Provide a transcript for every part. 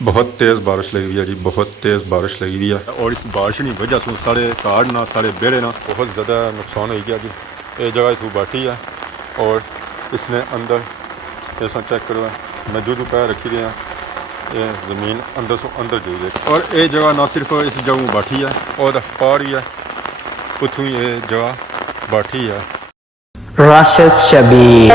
बहुत तेज़ बारिश लगी हुई है जी, बहुत तेज़ बारिश लगी हुई है और इस बारिश की वजह से सारे कार ना सारे बेड़े ना बहुत ज़्यादा नुकसान हो गया जी। ये जगह इतनी बाटी है और इसने अंदर ऐसा चेक करो मैं जो पैर रखी रहे हैं ये ज़मीन अंदर से अंदर जाइए और ये जगह ना सिर्फ इस जगह बाठी है और पहाड़ भी है उतों ये जगह बाठी है। Rashid Shabir.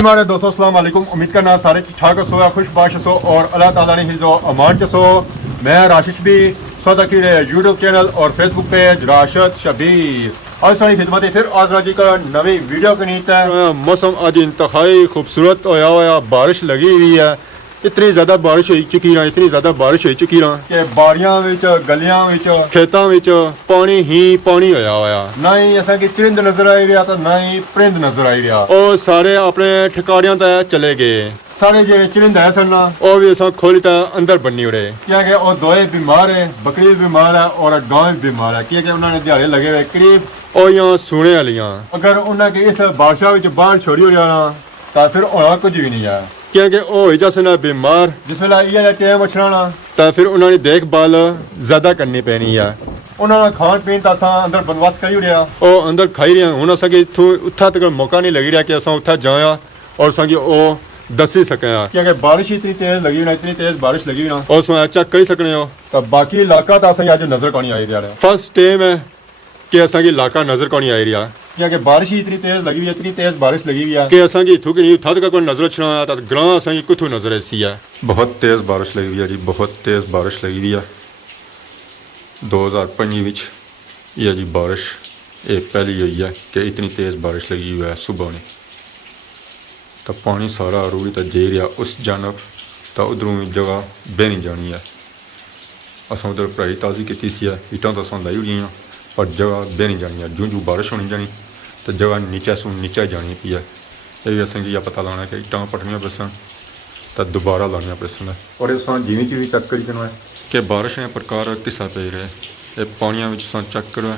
हमारे दोस्तों अस्सलाम वालेकुम, उम्मीद करना सारे ठीक ठाक सो खुशबाश सो और अल्लाह ताला ने हिज़्ज़ो अमान च सो। मैं राशिद शबीर सौदा की यूट्यूब चैनल और फेसबुक पेज राशिद शबीर आज सारी खिदमत फिर आजरा जी का नवी वीडियो की नीत है। मौसम अज इंतहाई खूबसूरत होया हुआ बारिश लगी हुई है। इतनी ज़्यादा बारिश हो चुकी ना इतनी ज़्यादा बारिश हो चुकी ना कि बाड़ियां विच गलियां विच खेतां विच पानी ही पानी होया होया ना ही असा की चिरिंद नजर आई रहा तो ना ही परिंद नजर आई रहा और सारे अपने ठिकानियां ते चले गए। सारे जो चिरिंद है सन वो भी असा खोली तो अंदर बनी उड़े क्योंकि वो दोए बीमार है, बकरी भी बीमार है और गांव भी बीमार है क्योंकि उन्होंने दिहाड़े लगे हुए करीब और यहाँ सुने वालियां अगर उन्होंने इस बारिशा बाहर छोड़ी हो जाना तो फिर होना कुछ भी नहीं है क्योंकि वो हो जैसे ना बीमार जिस वेला ये टाइम उछलना तो फिर उन्होंने देखभाल ज़्यादा करनी पैनी है। उन्होंने खान पीन तो असा अंदर बंदोबस्त करी उड़िया और अंदर खाई रहे हूँ असा कि इतों उठा तक मौका नहीं लगी रहा कि असा उठा जाया और असा कि वो दसी सकें क्योंकि बारिश इतनी तेज़ लगी ना इतनी तेज़ बारिश लगी ना और सो चेक कर सकने हो तो बाकी इलाका तो असा अज नज़र को नहीं आई रहा। फर्स्ट टाइम है कि असा की इलाका नज़र को नहीं आई रहा क्योंकि बारिश ही इतनी तेज़ लगी हुई है, इतनी तेज़ बारिश लगी हुई है कि असा की इतों की नहीं उठा तक कोई नज़र छना आया तो ग्रां असा की कुछ नज़र ऐसी है। बहुत तेज़ बारिश लगी हुई है जी, बहुत तेज़ बारिश लगी हुई है 2005 ये जी बारिश ये पहली हुई है कि इतनी तेज़ बारिश लगी हुई है सुबह ने तो पानी सारा रूड़ी तो जे रहा उस जानब तो उधरों जगह बह नहीं जानी है। असा उधर पढ़ाई ताज़ी की सी है ईटा तो असा लाई हुई पर जगह बह नहीं जानी है जूं जूं बारिश होनी जानी तो जगह नीचे सू नीचे जानी पी है। ये असें यह पता लाना कि ईटा पटनियाँ पैसन तो दोबारा लानिया पैसन और इस जिमें भी चेक करी देना है कि बारिश ने प्रकार किसा पे रहे ये पानिया चेक करो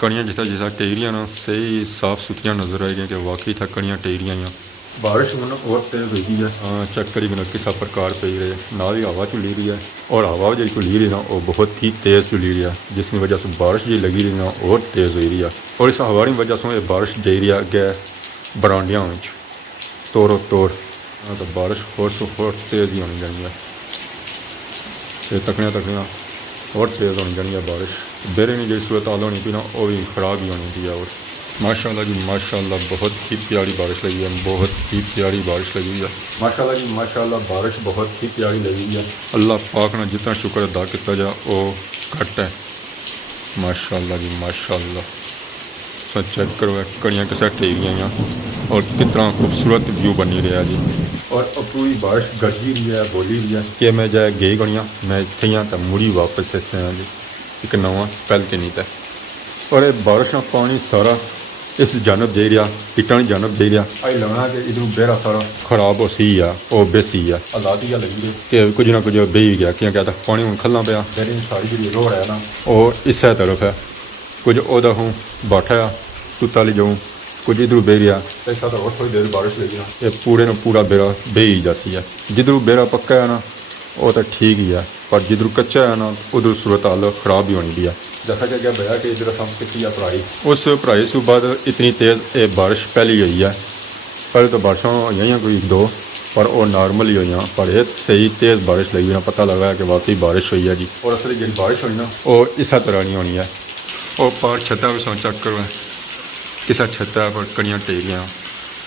कणियाँ जितना जितना टेरियाँ ना सही साफ सुथरियाँ नज़र आई रही कि वाकई था कणियाँ टेरियाँ बारिश मतलब और तेज़ हुई है। चेक करी बिना किसा प्रकार पे रहे ना ही हवा चुली रही है और हवा जी चुली रही ना वो बहुत ही तेज़ चुली रही है जिसकी वजह से बारिश जी लगी रही ना और तेज़ हुई रही है और इस हवा की वजह से ये बारिश जा रही है अगे बरांडिया तोड़ो तोड़ तो बारिश होर से होर तेज़ ही होनी जानी है ये तकनियाँ और तेज़ होनी जानी है बारिश बेरे नहीं जी सूरत हाल होनी पी ना वो भी खराब ही होनी पी है। और माशाल्लाह जी माशाल्लाह बहुत ही प्यारी बारिश लगी है, बहुत ही प्यारी बारिश लगी हुई है। माशाल्लाह जी माशाल्लाह बारिश बहुत ही प्यारी लगी हुई है। अल्लाह पाक ने जितना शुक्र अदा किया जा वो घट है। माशाल्लाह जी माशाल्लाह सो चेक करो कड़ियाँ किसा टेरियाँ और कितना खूबसूरत व्यू बनी रहा जी और पूरी बारिश गरजी रही है बोली रही है कि मैं जाए गई गड़ियाँ मैं इतने हाँ तो मुड़ी वापस ऐसे हाँ जी एक नवा पहल के नहीं था और ये बारिश का पानी सारा इस जानब दे रहा इटा जानब दे रहा आई लगना कि इधर बेरा सारा खराब हो सी है वो बेसी है हालात ही लगी कि कुछ ना कुछ बह गया क्योंकि पानी हूँ खलना पाया मेरी सारी जी रोड है ना वो इस तरफ है कुछ ओदा हूँ बाठा तुता ली जाऊँ कुछ इधर बह रहा ऐसा तो और थोड़ी देर बारिश लगी ना ये पूरे न पूरा बेरा बह ही जाती है। जिधर बेरा पक्का है ना वो तो ठीक ही है पर जिधर कच्चा है ना उधर सूरत हाल खराब ही होनी भी है। जैसा कि भैया कि इधर हम की पढ़ाई उस पढ़ाई से बाद इतनी तेज़ बारिश पहली हुई है। पहले तो बारिशों हुई हैं कोई दो पर वो नॉर्मल ही हुई पर एक सही तेज़ बारिश लगी ना पता लगा कि वाकई बारिश हुई है जी। और असल जी बारिश हुई ना वो इस तरह नहीं होनी है वो पार छत्ता भी चेक करो किसा छत्ता पर कड़ियाँ टेरियाँ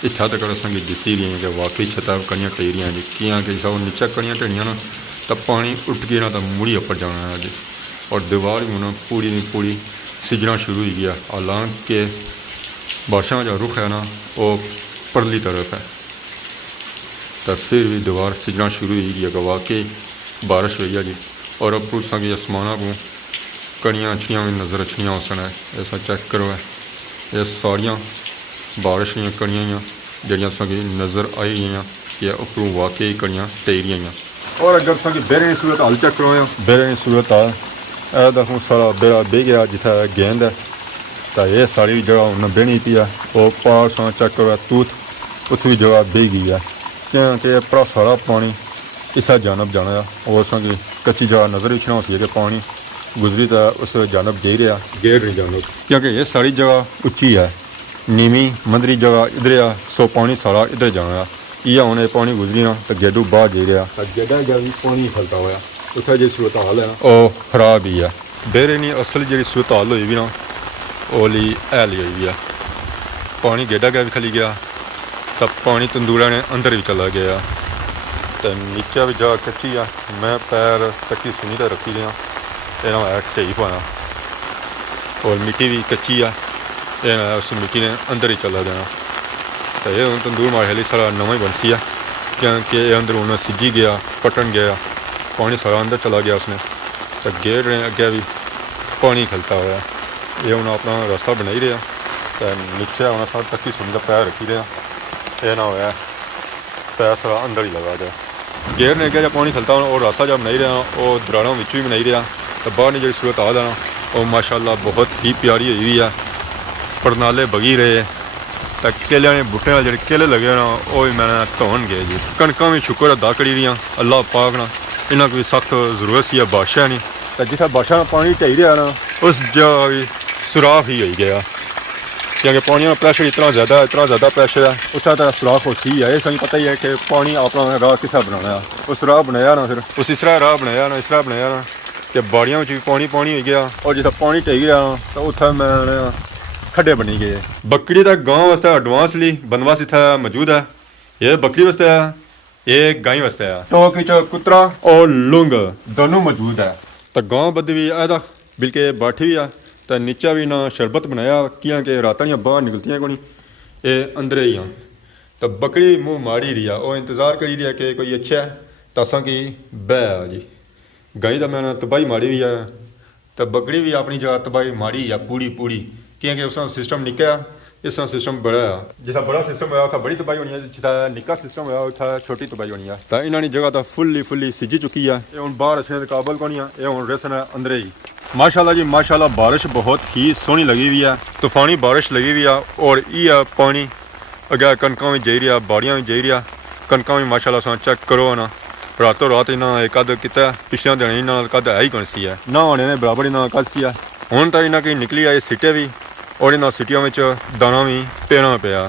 इतना तक असेंगी दिसी रही कि वाकई छत्ता कड़ियाँ टेरियाँ जी किया कि सब नीचा कड़ियाँ टेरियां ना तो पानी उठ गया ना तो मुड़ी ऊपर जाना है जी और दीवार भी ना पूरी नहीं पूरी सिजना शुरू हो गया। हालांकि बारिशों का रुख है ना वो परली तरफ है तो फिर भी दीवार सिजना शुरू हो गया कि वाकई बारिश हुई है जी। और अब पुरुषों की आसमाना को कड़ियाँ अच्छियाँ भी नज़र अच्छियाँ हो सन है ऐसा चेक करो है ये सारिया बारिश दी कड़ियाँ जड़ियाँ सकी नज़र आई गई कि उपरों वाकई कड़ियाँ टेरियाँ। और अगर सकी बेरे सूरत हाल चेक करो बेरे सूरत हाल हूँ सारा बेरा बह गया जिथे गेंद है ਤਾਂ ਇਹ ਸਾਰੀ ਜਗ੍ਹਾ ਹੁਣ ਬਹਿਣੀ ਪਈ ਆ ਉਹ ਪਾਸਾਂ ਚੱਕ ਕਰ ਤੂਤ ਉੱਥੇ ਵੀ ਜਗ੍ਹਾ ਬਹਿ ਗਈ ਆ ਕਿਉਂਕਿ ਇਹ ਪੂਰਾ ਸਾਰਾ ਪਾਣੀ ਇਸਾ ਜਾਨਬ ਜਾਣਾ ਆ और असांखे कच्ची जगह नज़र विच ना होती है कि पानी गुजरी तो उस जानब जा रहा गेड़ नहीं जानब क्योंकि ये सारी जगह उच्ची है नीवी मंदरी जगह इधर आ सो पानी सारा इधर जाना इया हूँ पानी गुजरी ना तो गेडू बाहर जा रहा गेडा जा भी पानी फैलता हुआ उत्थे जी सूरत हाल है वह खराब ही है बेरे नहीं असल जी सूरत हाल हुई भी ना ओली हैली हुई भी है पानी गेडा गया भी खली गया तो पानी तंदूरा ने अंदर भी चला गया तो नीचे भी जगह कच्ची आ मैं पैर कच्ची सुनी तो रखी रहा ये है ढेई पाना और मिट्टी भी कच्ची आ ये उस मिट्टी ने अंदर ही चला देना तो ये हूँ तंदूर मार हेली सारा नवा ही बनसी है क्योंकि ये अंदर उन्हें सिजी गया पटन गया पानी सारा अंदर चला गया उसने तो गेट ने अगे भी पानी खलता हुआ ये उन्हें अपना रास्ता बनाई रहा तो नीचे उन्हें सारा तक्की सुनी का पैर रखी रहा ये ना होया पैर सारा अंदर ही लगा जाए गेर ने अगर जब पानी खलता और रास्ता जब नहीं रहा और दराड़ों भी नहीं रहा तो बाहर नहीं जी सूरत आ जाना और माशाल्लाह बहुत ही प्यारी हुई है परनाले बगी रहे तो केले ने बूटे जो केले लगे ना वो भी मैंने धोन गए जी कणक भी शुक्र अदा करी रही अल्लाह पाक ना इन्हों को भी सख्त जरूरत सी बादशाह नहीं तो जिथे बादशाह पानी ढाई रहा ना उस जगह भी सुराख ही हो गया क्योंकि पानी का प्रैशर इतना ज़्यादा प्रैशर है उसका तो सुराख होती है ये सही पता ही है कि पानी अपना राह किस तरह बनाना है उस राह बनाया ना फिर उस इस तरह राह बनाया ना इस तरह बनाया ना कि बाड़ियों में भी पानी हो गया और जितना पानी ढई गया तो उत्थे मैंने खड्डे बनी गए बकरी का गांव वास्ते एडवांसली बंदोबस्त इतना मौजूद है ये बकरी वास्ते है ये गाय वास्ते है तो कुतरा और लुंग दोनों मौजूद है तो गांव बद भी ऐदा बिल्कुल बाठी भी है तो नीचा भी ना शरबत बनाया क्योंकि रातां बाहर निकलती को नहीं ये अंदर ही हाँ तो बकरी मुँह मारी रही है वो इंतज़ार करी रही है कि कोई अच्छा है तो असा की बह आ जी गाय तो मैंने तबाही मारी हुई है तो बकरी भी अपनी जगह तबाही मारी है पूरी क्योंकि उसका सिस्टम निका इसका सिस्टम बड़ा है जितना बड़ा सिस्टम होया उत्थे बड़ी तबाही होनी है जितना निका सिस्टम होया उत्थे छोटी तबाही होनी है तो इन्होंने जगह तो फुल्ली सिजी चुकी है ये हुण बाहर अछने के काबल को नहीं है ये हुण रेसन है अंदर ही माशाल्लाह जी माशाल्लाह बारिश बहुत ही सोहनी लगी हुई है तूफानी बारिश लगी हुई है और ये पानी अगर कणकों में जाई रहा बाड़ियां में जाई रहा कणकों में माशाल्लाह सा चेक करो ना रातों रात इन्होंने कद किया पिछले दिन इन्होंने कद है ही कौन सी है ना होने ने बराबर इन्होंने कद सी है हुण तो इन्होंने निकली है सिटे भी और इन्होंने सिटियों में दाना भी पेना पाया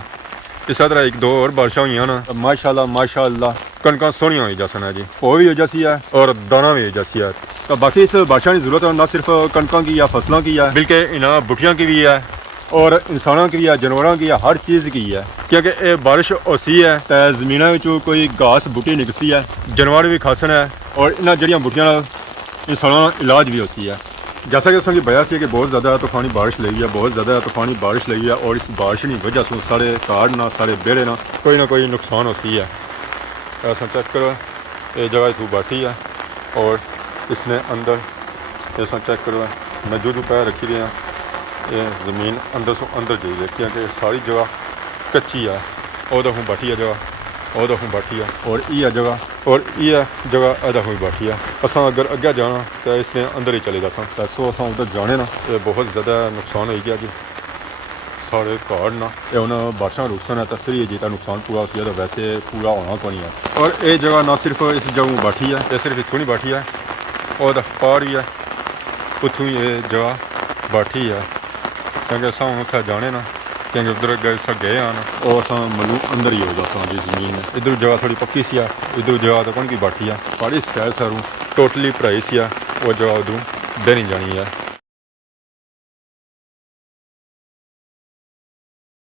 इस तरह एक दो और बारिशा हुई ना माशाल्लाह कणक सोहनिया हो जासन है जी वो भी हो जासी है और दाना भी हो जासी है तो बाकी इस बारिशा की जरूरत ना सिर्फ कणकों की या फसलों की है बल्कि इन्होंने बुटियों की भी है और इंसानों की भी है जानवरों की है हर चीज़ की है क्योंकि ये बारिश होसी है तो जमीनों में कोई घास बूटी निकलती है जानवर भी खासन है और इन जड़ियाँ बूटियाँ इंसानों इलाज भी होती है जैसा कि उसकी वजह से कि बहुत ज़्यादा तूफानी बारिश लगी है बहुत ज़्यादा तूफानी बारिश लगी है और इस बारिश की वजह से सारे कार्ड ना सारे बेड़े ना कोई नुकसान होती है ऐसा चेक करो ये जगह इतनी बैठी है और इसने अंदर ऐसा चेक करो मैं जो पैर रखी रही हैं ये ज़मीन अंदर से अंदर जा रही है क्योंकि सारी जगह कच्ची है और दफू बैठी है जगह और दफू बैठी है और ये जगह दफू बैठी है असा अगर अगे जाना तो इसने अंदर ही चले जाता सो असा उधर जाने ना ये बहुत ज़्यादा नुकसान हो गया जी सारे कार्ड ना ये उन्हें बारिशा रुकसन है तो फिर ये जीता नुकसान पूरा हो गया तो वैसे पूरा होना को नहीं है और ये जगह ना सिर्फ इस जगह बैठी है ये सिर्फ इतों नहीं बैठी है और पहाड़ भी है उतों ये जगह बैठी है क्योंकि असा उत्थे जाने ना क्योंकि उधर गए हैं ना और असा मलू अंदर ही हो जाता जी जमीन इधर जगह थोड़ी पक्की सी है इधर जगह तो कौन की बैठी है पहाड़ी सैर टोटली भराई सी है वो जगह उधरों बह नहीं जानी है